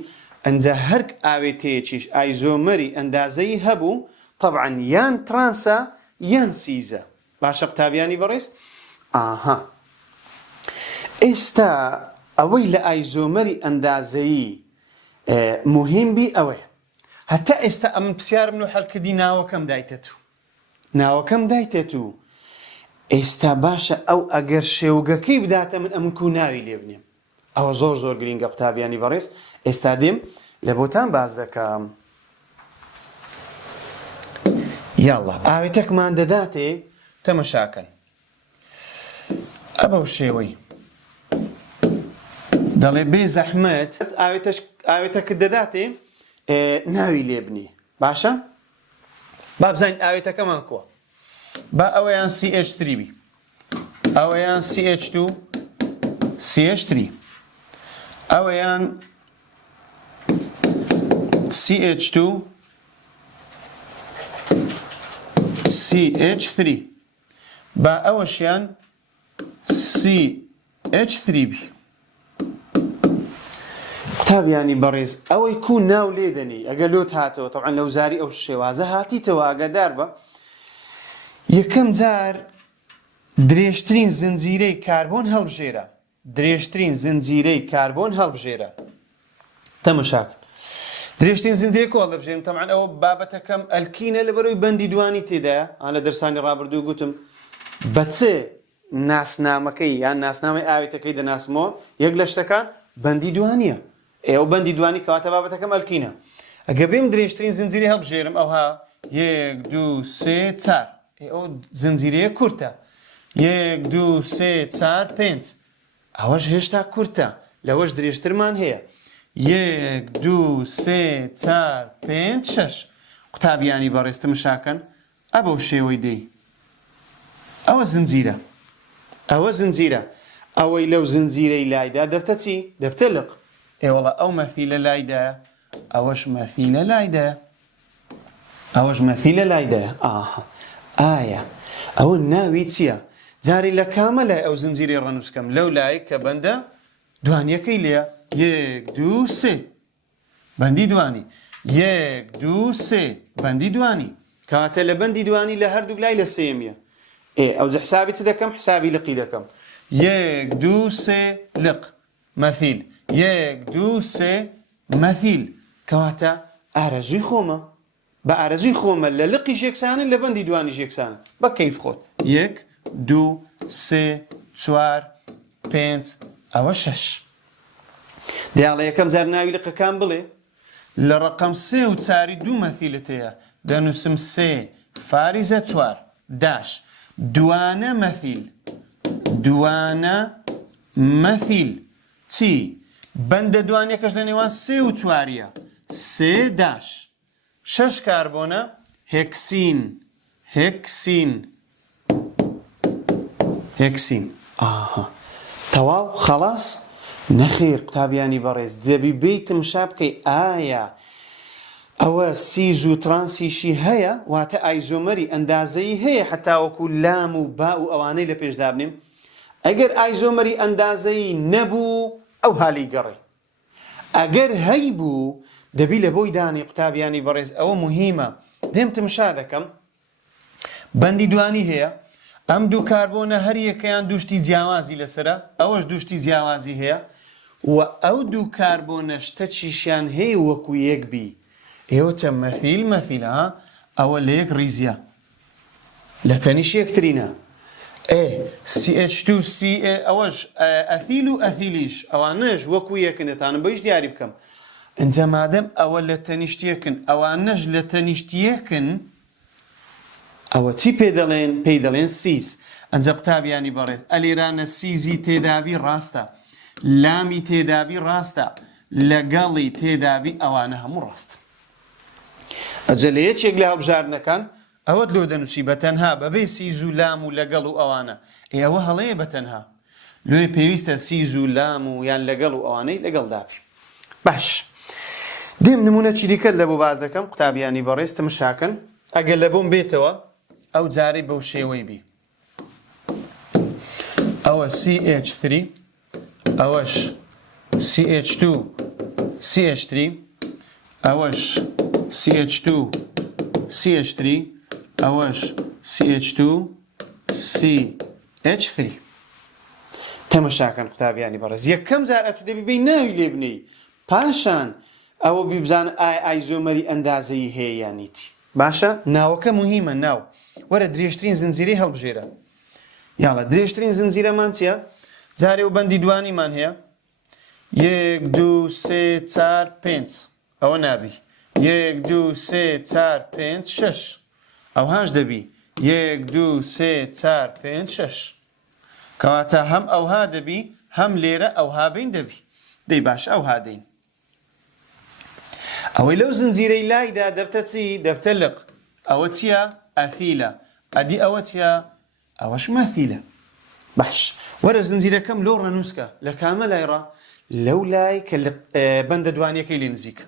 ئەنجە هەر ئاوێتەیەکیش ئایزۆمەری ئەندازەیی هەبوو طەبعاً یان ترانسە یان سیزە باشە قوتابیانی بەڕێز ئێستا ئەوەی لە ئایزۆمەری ئەندازەیی مهم بی ئەوەیە هەتا ئێستا ئەم پرسیارم لە هەڵکردی ناوەکەم دایتێت و ئێستا باشە ئەو ئەگەر شێوگەکەی بداتە من ئەمکو ناوی لێ بنێم ئەوە زۆر گرینگە قوتابیانی بەڕێز ئێستا دێم لە بۆتان باز دەکەم یاڵڵا ئاوێتەکمان دەداتێ تەمەشاکەن ئەبەو شێوەی دەڵێ بێ زەحمەت ئاوێتەکە دەداتێ ناوی لێ بنێ باشە با بزانین ئاوێتەکەمان کووە با ئەوەیان CH3 بی ئەوەیان CH2 CH3 ئەوەیان CH2 CH3 با ئەوەشیان CH3 بی قوتابیانی بەڕێز ئەوەی کو ناو لێ دەنی ئەگەر لۆت هاتەوە تەبعاً لە وزاری ئەو شێوازە هاتیتەوە ئاگادار بە یەکەم جار درێژترین زنجیرەی کاربۆن هەڵبژێرە تەمەشاکن درێژترین زنجیرەی کۆ هەڵدەبژێرن تەبعاً ئەوە بابەتەکەم ئەلکینە لەبەرەوەی بەندی دوانی تێدایە لە دەرسانی ڕابردوو گوتم بە چ ناسنامەکەی یان ناسنامەی ئاوێتەکەی دەناسمەوە یەک لە شتەکان بەندی دوانیە ئێوە بەندی دوانی کەواتە بابەتەکەم ئەلکینە ئەگە بێم درێژترین زنجیرەی هەڵبژێرم ئەوها 1 2 3 4 ئەو زنجیرەیە کورتە 1 2 3 4 5 ئەوەش هێشتا کورتە لەوەش درێژترمان هەیە 1 2 3 4 5 6 قوتابیانی بەڕێستە مشاکەن ئەبەو شێوەی دەی ئەوە زنجیرە ئەوە زنجیرە ئەوەی لەو زنجیرەی لایدا دەبتە چی؟ دەبتە لق ئێوەڵە ئەو مەثیلە لایدایە ئەوەش مەثیلە لایدایە ئەوەش مەثیلە لایدایە ئایا ئەوە ناوی چییە؟ جارێ لە کامە لای ئەو زنجیرەی ڕەنووسکەم لەو لای کە بەندە دوانیەکەی لێیە 1 2 3 بەندی دوانی 1 2 3 بەندی دوانی کاتە لە بەندی دوانی لە هەردوو لای لە سێمیە ئەو حسابی چ دەکەم حسابی لقی دەکەم 1 2 3 لق مەثیل 1 2 3 مەثیل کەواتە ئارەزووی خۆمە بە ئارەزووی خۆمە لە لقیش یەکسانن لە بەندی دوانیش یەکسانن بە کەیف خۆت 1 2 3 4 5 ئەوە 6 دیاڵە یەکەم جار ناوی لقەکان بڵێ لە ڕقەم 3 و 4 دوو مەثیلت هەیە دەنووسم 3 فاریزە 4 داش دوانە مەثیل دوانە مەثیل چی؟ بەندە دوانیەکەش لە نێوان 3 و 4ە 3 داش 6 کاربۆنە هێکسین هێکسین هێکسین تەواو خەڵاس نەخێر قوتابیانی بەڕێز دەبی بیتم شا بکەی ئایا ئەوە سیز و ترانسیشی هەیە واتە ئایزۆمەری ئەندازەی هەیە حتا وەکو لام و با و ئەوانەی لە پێشدا بنێم ئەگەر ئایزۆمەری ئەندازەی نەبوو ئەو هالی گەڕێ ئەگەر هەی بوو دەبی لە بۆی دانی قوتابیانی بەڕێز ئەوە مهمە دێم تمشا دەکەم بەندی دوانی هەیە ئەم دوو کاربۆنە هەر یەکەیان دووشتی جیاوازی لەسرە ئەوەش دووشتی جیاوازی هەیە و ئەو دوو کاربۆنە شتە چیشیان هەیە وەکو یەک بی ئێوەتە مەثیل مەثیلە ئەوە لە یەک ڕیزیە لە تەنیش یەکترینە CH2 ئەوەش ئەثیل و ئەثیلیش ئەوانەش وەکو یەکن دەتانم بەیش دیاری بکەم ئەنجە مادەم ئەوە لە تەنیشتیەکن ئەوانەش لە تەنیشتیەکن ئەوە چی پێ دەڵێن؟ پێی دەڵێن سیز ئەنجە قوتابیانی بەڕێز ئەلێرانە سیزی تێدابی ڕاستە لامی تێدابی ڕاستە لەگەڵی تێدابی ئەوانە هەموو ڕاستن ئەجە لە یەکێک لە هەڵبژاردنەکان ئەوەت لۆ دەنووسی بەتەنها بەبێ سیز و لام و لەگەڵ و ئەوانە ئەوە هەڵەیە بەتەنها لۆی پێویستە سیز و لام و یان لەگەڵ و ئەوانەی لەگەڵ دابی باش دێم نمونە چیریکەت لە بۆ باز دەکەم قوتابیانی بەڕێز تمشاکەن ئەگەر لە بۆم بێتەوە ئەو جارەی بەو شێوەی بی ئەوە CH3 ئەوەش CH2 CH3 ئەوەش CH2 CH3 ئەوەش CH2 CH3 تەمەشاکەن قوتابیانی بەڕێز یەکەم جار ئەتو دەبی بێی ناوی لێ بنێی پاشان ئەوە بیبزان ئایزۆمەری ئەندازەی هەیە یانیتی باشە ناوەکە مهمە ناو وەرە درێژترین زنجیرەی هەڵبژێرە یاڵە درێژترین زنجیرەمان چییە؟ جارێ و بەندی دوانیمان هەیە 1 2 3 4 5 ئەوە نابی 1 2 3 4 5 6 ئەوهاش دەبی 1 2 3 4 5 6 کەواتە هەم ئەوها دەبی هەم لێرە ئەوها بین دەبی دەی باش ئەوها دەین ئەوەی لەو زنجیرەی لایدا دەبتە چی؟ دەبتە لق ئەوە چییە؟ ئەثیلە ئەدی ئەوە چییە؟ ئەوەش مەثیلە باش وەرە زنجیرەکەم لۆ ڕەنووسکە لە کامە لایڕە لەو لای کە بەندە دوانیەکەی لێ نزیکە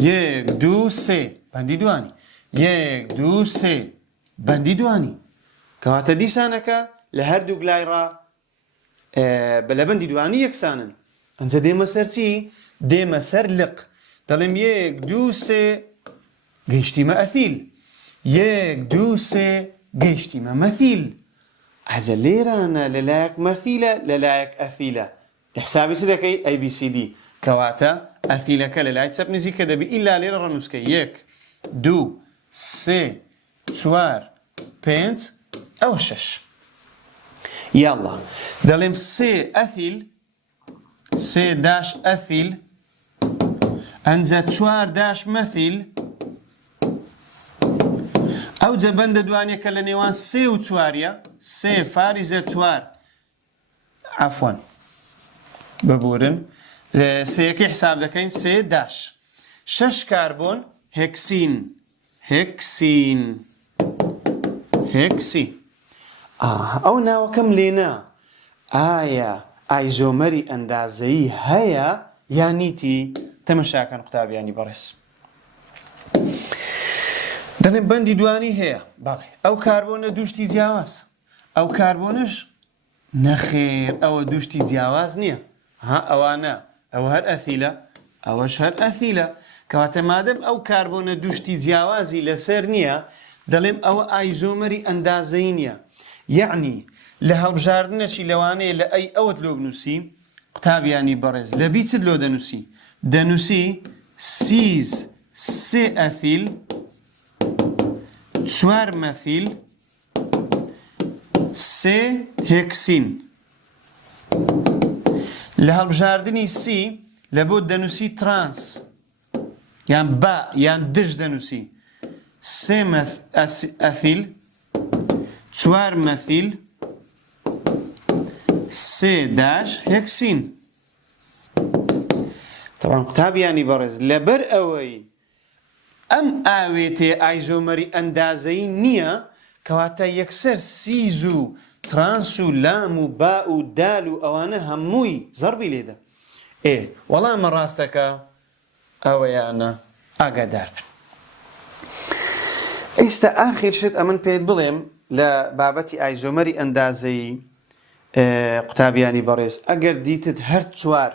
1 2 3 بەندی دوانی 1 2 3 بەندی دوانی کەواتە دیسانەکە لە هەردوو لایڕە لە بەندی دوانی یەکسانن ئەنجە دێمە سەر چی؟ دێمە سەر لق دەڵێم 1 2 3 گەیشتیمە ئەثیل 1 2 3 گەیشتیمە مەثیل ئەجە لێرانە لەلایەک مەثیلە لەلایەک ئەثیلە حسابی چ دەکەی ABCD کەواتە ئەثیلەکە لە لای چەپ نزیکە دەبی ئیلا لێرە ڕەنووسکە 1 2 3 4 5 ئەوە 6 یاڵڵا دەڵێم سێ ئەثیل سي داش أثيل أنزا توار داش مثيل أو جبند دوانيا كالنيوان سي وتواريا سي فارزة توار عفوا ببورن سيكي حساب دكين سي داش 6 كربون هكسين أو ناو كم لينا آية ايزومري اندازي هيا يانيتي تمشاكن قطاب يعني برس دلم بندي دواني هي باقي او كربون دوشتي جیاواز او كربونش نخير او دوشتي جیاواز نيه ها اوانا او هر اثيله اوش هر اثيله كواتا مادم او كربون دوشتي جیاوازي لسر نيه دلم او ايزومري اندازي نيه يعني لهالبجاردنه شي لوانه لاي اوت لو بنوسي قطاب يعني برز لبيت لو دنوسي سيز سي اثيل سوار مثيل سي هكسين لهالبجاردني سي لابد دنوسي ترانس يعني با يعني دج دنوسي سي اثيل سوار مثيل سي داش هكسين طبعا قطاب يعني برز لبر اوي ام اويتي ايزومري اندازي نية كواتا يكسر سيزو ترانسو لامو باو دالو اوانا هموي ضربي ليدا ايه والله من راستك اوي انا اقدر استا اخر شيء امن بيد بليم لبابتي ايزومري اندازي قوتابیانی بەڕێز ئەگەر دیتت هەر چوار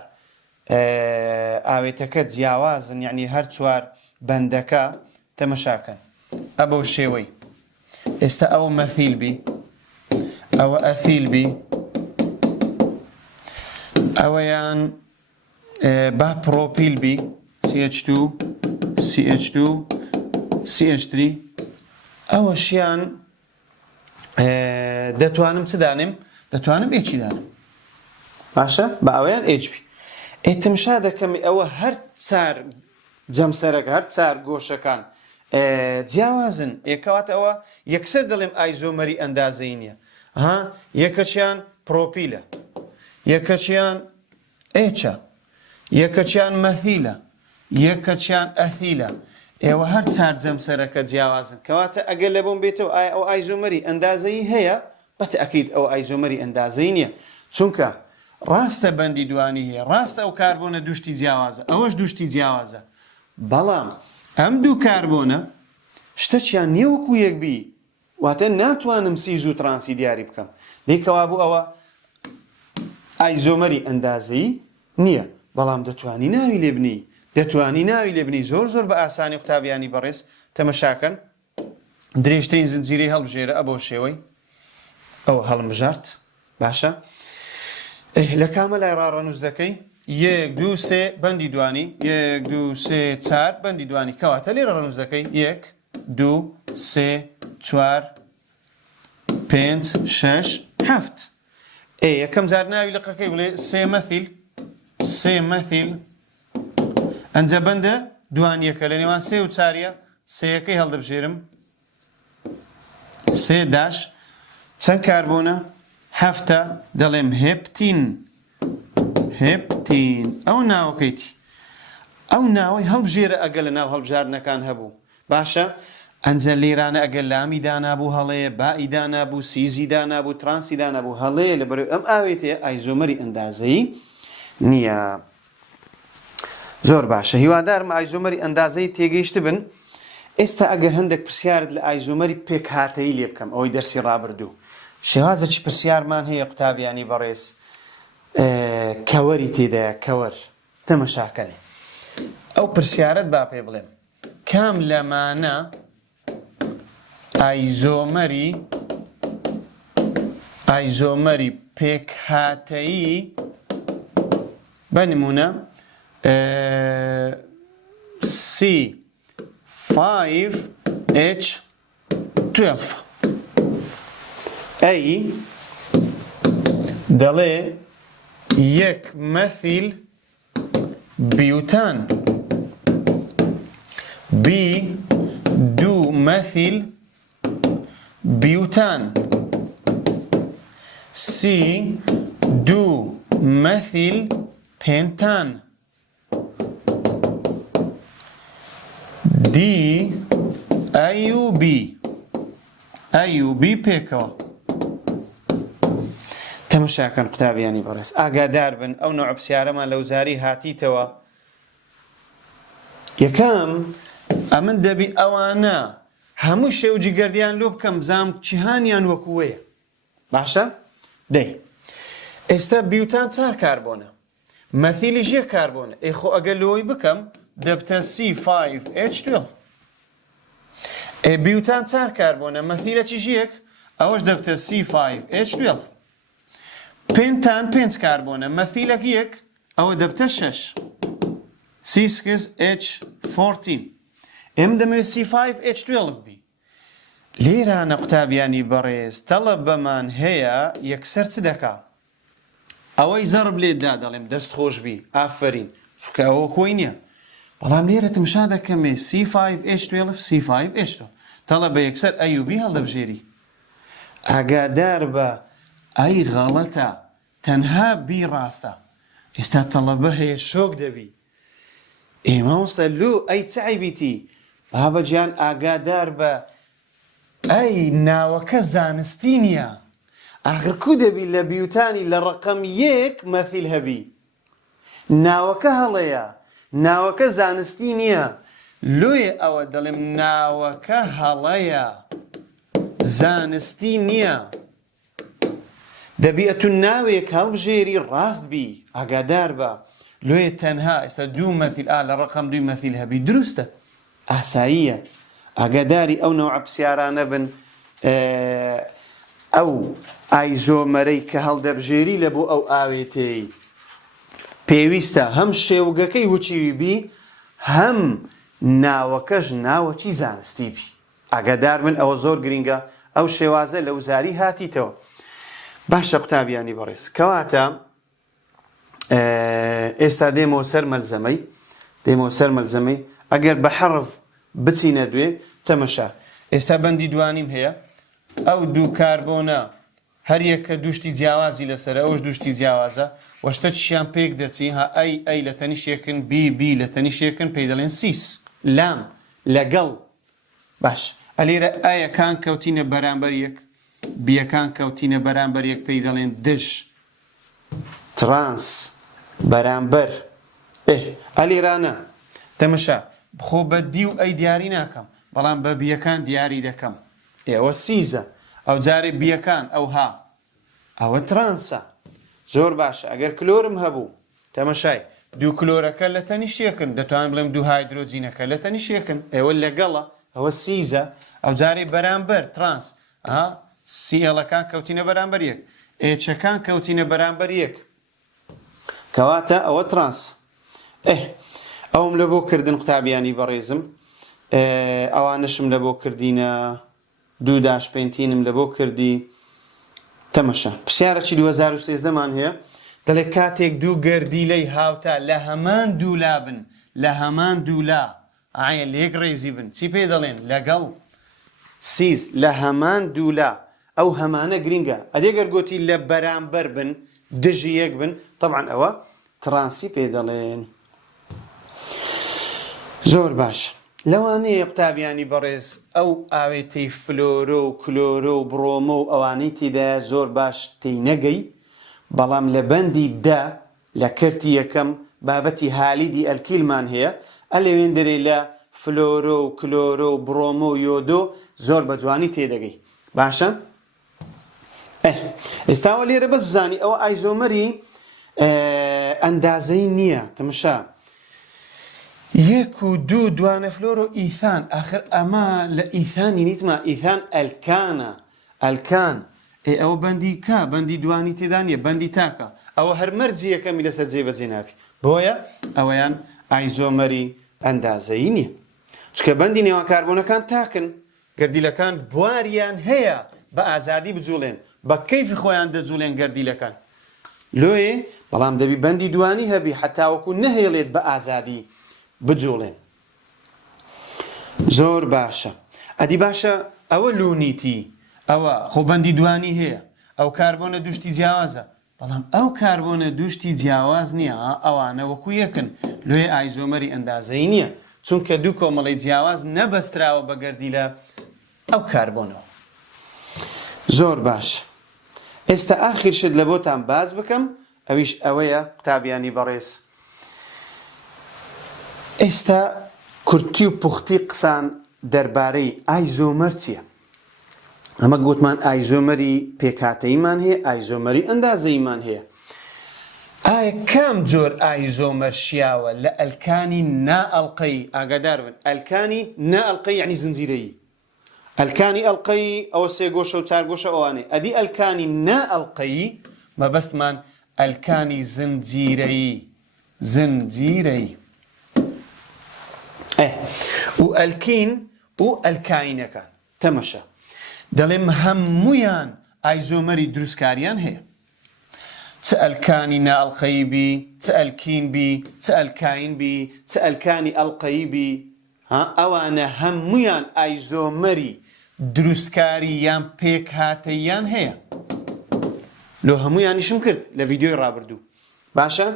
ئاوێتەکە جیاوازن یعنی هەر چوار بەندەکە تەمەشاکەن ئەبەو شێوەی ئێستا ئەوە مەثیل بی ئەوە ئەثیل بی ئەوەیان با پرۆپیل بی CH2 CH2 CH3 ئەوەشیان دەتوانم چ دانێم دەتوانم ئێچی دانم باشە بە ئەوەیان HP ئێتمشا دەکەمی ئەوە هەر چار جەمسەرەکە هەر چار گۆشەکان جیاوازن ئێکەواتە ئەوە یەکسەر دەڵێم ئایزۆمەری ئەندازەی نییە یەکەچیان پرۆپیلە یەکەچیان ئێچە یەکەچیان مەثیلە یەکەچیان ئەثیلە ئێوە هەر چار جەمسەرەکە جیاوازن کەواتە ئەگەر لە بۆم بێتەوە ئەو ئایزۆمەری ئەندازەی هەیە بەتەئەکید ئەو ئایزۆمەری ئەندازەی نییە چونکە ڕاستە بەندی دوانی هەیە ڕاستە ئەو کاربۆنە دوشتی جیاوازە ئەوەش دوشتی جیاوازە بەڵام ئەم دوو کاربۆنە شتەچیان نییە وەکو یەکبی واتە ناتوانم سیز و ترانسی دیاری بکەم دیکەوا بوو ئەوە ئایزۆمەری ئەندازەی نییە بەڵام دەتوانی ناوی لێبنی دەتوانی ناوی لێبنی زۆر زۆر بە ئاسانی قوتابیانی بەڕێز تەمەشاکەن درێژترین زنجیرەی هەڵبژێرە ئەبەو شێوەی ئەو هەڵمژارت باشە لە کامە لای ڕاڕەنووس دەکەی 1 2 3 بەندی دوانی 1 2 3 4 بەندی دوانی کەواتە لێرە ڕەنووس دەکەی 1 2 3 4 5 6 7 یەکەم جار ناوی لقەکەی بڵێ سێ مەثیل ئەنجە بەندە دوانیەکە لە نێوان سێ و چاریە سێیەکەی هەڵدەبژێرم سێ داش چەند کاربۆنە هەفتە دەڵێم هێپتین ئەو ناوەکەیتی ئەو ناوەی هەڵبژێرە ئەگە لە ناو هەڵبژاردنەکان هەبوو باشە ئەنجە لێرانە ئەگەر لامی دانابوو هەڵەیە بائی دانابوو سیزی دانابوو ترانسی دانابوو هەڵەیە لە بەرەو ئەم ئاوێتەیە ئایزۆمەری ئەندازەیی نییە زۆر باشە هیوادارم ئایزۆمەری ئەندازەی تێگەیشت بن ئێستا ئەگەر هەندێک پرسیارت لە ئایزۆمەری پێکهاتەیی لێ بکەم ئەوەی دەرسی ڕابردوو شێوازەکی پرسیارمان هەیە قوتابیانی بەڕێز کەوەری تێدایە کەوەر تەمەشاکەنێ ئەو پرسیارت با پێ بڵێم کام لەمانە ئایزۆمەری پێکهاتەیی بەنمونە C5H12 ئەی دەڵێ 1 مەثیل بیوتان B 2 مەثیل بیوتان C 2 مەثیل پێنتان D A و B پێکەوە. تەماشاکەن قوتابیانی بەڕێز، ئاگادار بن ئەو نوع پرسیارەمان لە وزاری هاتیتەوە. یەکەم ئەمن دەبی ئەوانە هەموو شێوجی گەردیان لۆ بکەم بزانم جیهانیان وەکووەیە. باشە؟ دەی ئێستا بیوتان چار کاربۆنە، مەثیلیش یەک کاربۆنە. خۆ ئەگەر لەوەی بکەم دەبتە C5H12. بیوتان چار کاربۆنە، مەثیلەکیش یەک، ئەوەش دەبتە C5H12. پێنتان 5 کاربۆنە، مەثیلەک یەک، ئەوە دەبتە 6 C6H14. ئێمە دەمەوێت C5H12 بی. لێرانە قوتابیانی بەڕێز تەڵەب بەمان هەیە یەکسەر چ دەکا؟ ئەوەی زەرب لێدا دەڵێم دەست خۆش بی، ئافرین، چونکە ئەوە خۆی نییە. بەڵام لێرە تمشا دەکەمێ C5H12 C5H12 تەڵەب بە یەکسەر A و B هەڵدەبژێری. ئاگادار بە ئەی غەڵەتە، تەنها B ڕاستە. ئێستا تەڵەبە هەیە شۆک دەبی. ئێمە وەستە لۆ ئەی چایبیتی بابەجیان ئاگادار بە ئەی ناوەکە زانستی نییە. ئاخر کو دەبی لە بیوتانی لە ڕقەم 1 مەثیل هەبی. ناوەکە هەڵەیە، ناوەکە زانستی نییە. لۆیە ئەوە دەڵێم ناوەکە هەڵەیە، زانستی نییە. دەبیەتون ناوێک هەڵبژێری ڕاست بی، ئاگادار بە. لۆیە تەنها ئێستا 2 مەثیل لە ڕقەم 2 مەثیل هەبی دروستە، ئاساییە. ئاگاداری ئەو نەوع پرسیارانە بن. ئەو ئایزۆمەرەی کە هەڵدەبژێری لە بۆ ئەو ئاوێتەی پێویستە هەم شێوگەکەی وچیوی بی، هەم ناوەکەش ناوەکی زانستی بی. ئاگادار بن ئەوە زۆر گرینگە، ئەو شێوازە لە وزاری هاتیتەوە. باشە قوتابیانی بەڕێز، کەواتە ئێستا دێمەوە سەر مەلزەمەی ئەگەر بە حەرف بچینە دوێ تەمەشا. ئێستا بەندی دوانیم هەیە، ئەو دوو کاربۆنە هەر یەکە دوشتی جیاوازی لەسەر، ئەوش دوشتی جیاوازە، وەشتە چیان پێک دەچی، ها ئەی لە تەنیشێکن، بی لە تەنیشێکن، پێی دەڵێن سیس، لام لەگەڵ. باش ئەلێرە ئایەکان کەوتینە بەرامبەر یەک، بیەکان کەوتینە بەرامبەر یەک، پێی دەڵێن دژ، ترانس، بەرامبەر. ئەلێرانە تەمەشا خۆ بە دی و ئەی دیاری ناکەم، بەڵام بە بیەکان دیاری دەکەم. ئێوە سیزە، ئەو جارێ بیەکان ئەوها، ئەوە ترانسە. زۆر باشە. ئەگەر کلۆرم هەبوو تەمەشای دوو کلۆرەکە لە تەنیشتێکن، دەتوانم بڵێم دوو هایدرۆجینەکە لە تەنیشتێکن، ئێوە لەگەڵە، ئەوە سیزە. ئەو جارێ بەرامبەر ترانس، سیئەڵەکان کەوتینە بەرامبەر یەک، ئێچەکان کەوتینە بەرامبەر یەک، کەواتە ئەوە ترانس. ئەوم لە بۆ کردن قوتابیانی بەڕێزم، ئەوانشم لە بۆ کردینە، 2 داشپێنتینم لە بۆ کردی. تەمەشا پرسیارەکی 2013مان هەیە، دەڵێ کاتێک دوو گەردیلەی هاوتا لە هەمان دوولا بن، لە هەمان دوولا، ئایا لە یەک ڕێزی بن، چی پێ دەڵێن؟ لەگەڵ. سیز لە هەمان دوولا، ئەو هەمانە گرینگە. ئەدێگەر گوتی لە بەرامبەر بن، دژی یەک بن، طبعاً ئەوە ترانسی پێ دەڵێن. زۆر باش. لەوانەیە قوتابیانی بەڕێز ئەو ئاوێتەی فلۆرۆ و کلۆرۆ و بڕۆمۆ و ئەوانەی تێدایە زۆر باش تێی نەگەی، بەڵام لە بەندی دا لە کەرتی یەکەم بابەتی هالیدی ئەلکیلمان هەیە، ئەلێوێن دەرێ لە فلۆرۆ و کلۆرۆ و بڕۆمۆ و یۆدۆ زۆر بە جوانی تێدەگەی. باشە؟ ئێستاوە لێرە بەس بزانی ئەوە ئایزۆمەری ئەندازەی نییە. تەمەشا 1 و 2 دوانە فلۆرۆ ئیثان، ئاخر ئەمە لە ئیثانی نیتمە، ئیثان ئەلکانە، ئەلکان. ئەوە بەندی کا، بەندی دوانی تێدا نیە، بەندی تاکە. ئەوە هەر مەرجی یەکەمی لەسەر جێبەجێ نابی، بۆیە ئەوەیان ئایزۆمەری ئەندازەیی نییە. چکە بەندی نێوان کاربۆنەکان تاکن، گەردیلەکان بواریان هەیە بە ئازادی بجوڵێن، بە کەیفی خۆیان دەجوڵێن گەردیلەکان. لۆیە بەڵام دەبی بەندی دوانی هەبی حتا وەکو نەهێڵێت بە ئازادی بجوڵێن. زۆر باشە. ئەدی باشە ئەوە لونیتی ئەوە خۆ بەندی دوانی هەیە، ئەو کاربۆنە دوشتی جیاوازە، بەڵام ئەو کاربۆنە دوشتی جیاواز نییە، ئەوانە وەکو یەکن لێ ئایزۆمەری ئەندازەی نییە، چونکە دوو کۆمەڵی جیاواز نەبەستراوە بە گەردی لە ئەو کاربۆنەوە. زۆر باش. ئێستا ئاخر شت لە بۆتان باز بکەم، ئەویش ئەوەیە قوتابیانی بەڕێز. ئێستا کورتی و پوختی قسان دەربارەی ئایزۆمەر چییە؟ ئەمە گوتمان ئایزۆمەری پێکهاتەیمان هەیە، ئایزۆمەری ئەندازەیمان هەیە. ئایا کام جۆر ئایزۆمەر شیاوە لە ئەلکانی نائەڵقەی؟ ئاگادار بن، ئەلکانی نائەڵقەی یعنی زنجیرەیی. ئەلکانی ئەڵقەی ئەوە سێ گۆشە و چار گۆشە ئەوانەیە. ئەدی ئەلکانی نائەڵقەی مەبەستمان ئەلکانی زنجیرەیی. و ئەلکین و ئەلکاینەکان تەمەشە دەڵێم هەموویان ئایزۆمەری دروستکاریان هەیە، چ ئەلکانی نائەڵقەی بی، چ ئەلکین بی، چ ئەلکاین بی، چ ئەلکانی ئەڵقەی بی، ئەوانە هەموویان ئایزۆمەری دروستکاری یان پێکهاتەیان هەیە. لۆ هەموویانیشم کرد لە ڤیدیۆی ڕابردوو. باشە؟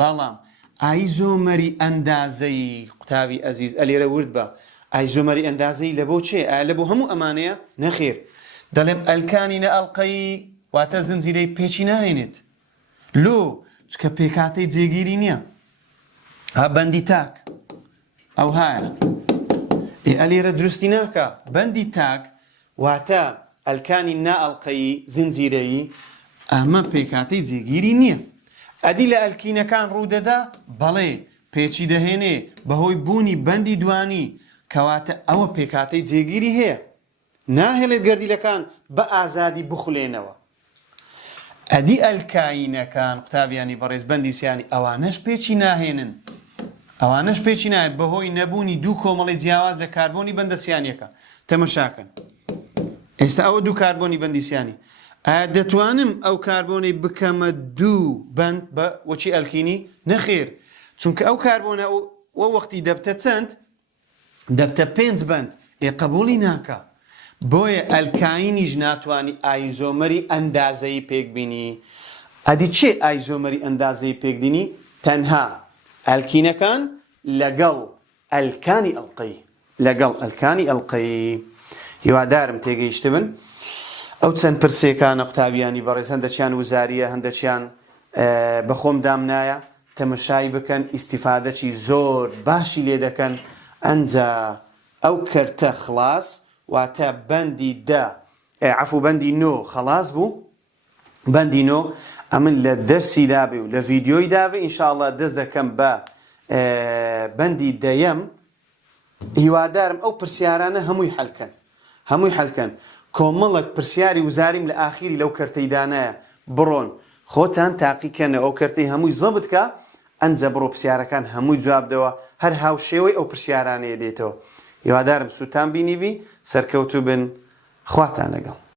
بەڵام ئایزۆمەری ئەندازەی قوتابی ئەزیز ئەلێرە ورد بە ئایزۆمەری ئەندازەی لە بۆ چێ؟ لە بۆ هەموو ئەمانەیە؟ نەخێر. دەڵێم ئەلکانی نەئەڵقەی واتە زنجیرەی پێچی ناهێنێت لۆ چکە پێکهاتەی جێگیری نییە. بەندی تاک ئەو هایە ئەلێرە درستی ناکە. بەندی تاک واتە ئەلکانی نائەڵقەی زنجیرەیی ئەمە پێکهاتەی جێگیری نییە. ئەدی لە ئەلکینەکان ڕوودەدا؟ بەڵێ پێچی دەهێنێ بەهۆی بوونی بەندی دوانی، کەواتە ئەوە پێکهاتەی جێگیری هەیە، ناهێڵێت گەردیلەکان بە ئازادی بخولێنەوە. ئەدی ئەلکاینەکان قوتابیانی بەڕێز بەندی سیانی ئەوانەش پێچی ناهێنن، ئەوانەش پێچی نایێت بەهۆی نەبوونی دوو کۆمەڵی جیاواز لە کاربۆنی بەندە سیانیەکە. تەمەشاکەن ئێستا ئەوە دوو کاربۆنی بەندی سیانی، ئایا دەتوانم ئەو کاربۆنەی بکەمە دوو بەند بە وەچی ئەلکینی؟ نەخێر، چونکە ئەو کاربۆنە وە وەختی دەبتە چەند؟ دەبتە 5 بەند، قبولی ناکە. بۆیە ئەلکاینیش ناتوانی ئایزۆمەری ئەندازەی پێکبینی. ئەدی چێ ئایزۆمەری ئەندازەی پێکبینی؟ تەنها ئەلکینەکان لەگەڵ ئەلکانی ئەڵقەی. هیوادارم تێگەیشت بن. ئەو چەند پرسێکانە قوتابیانی بەڕێز هەندێکیان وزاریە، هەندێکیان بەخۆم دامنایە، تەمەشای بکەن، ئیستیفادەی زۆر باشی لێ دەکەن. ئەنجا ئەو کەرتە خلاص واتە بەندی بەندی نۆ خلاص بوو. بەندی نۆ ئەمن لە دەرسی دابێ و لە ڤیدیۆی دابێ ئینشاءڵڵا دەست دەکەم بە بەندی دەیەم. هیوادارم ئەو پرسیارانە هەمووی حەلکەن. کۆمەڵک پرسیاری وزاریم لە ئاخیری لەو کەرتەی دانایە، بڕۆن خۆتان تاقیکەنە ئەو کەرتەی هەمووی زەبت کە، ئەنجە بڕۆ پرسیارەکان هەمووی جوابدەوە، هەر هاوشێوەی ئەو پرسیارانەیە دێتەوە. هیوادارم سوتان بینیبی، سەرکەوتوو بن، خواتان لەگەڵ.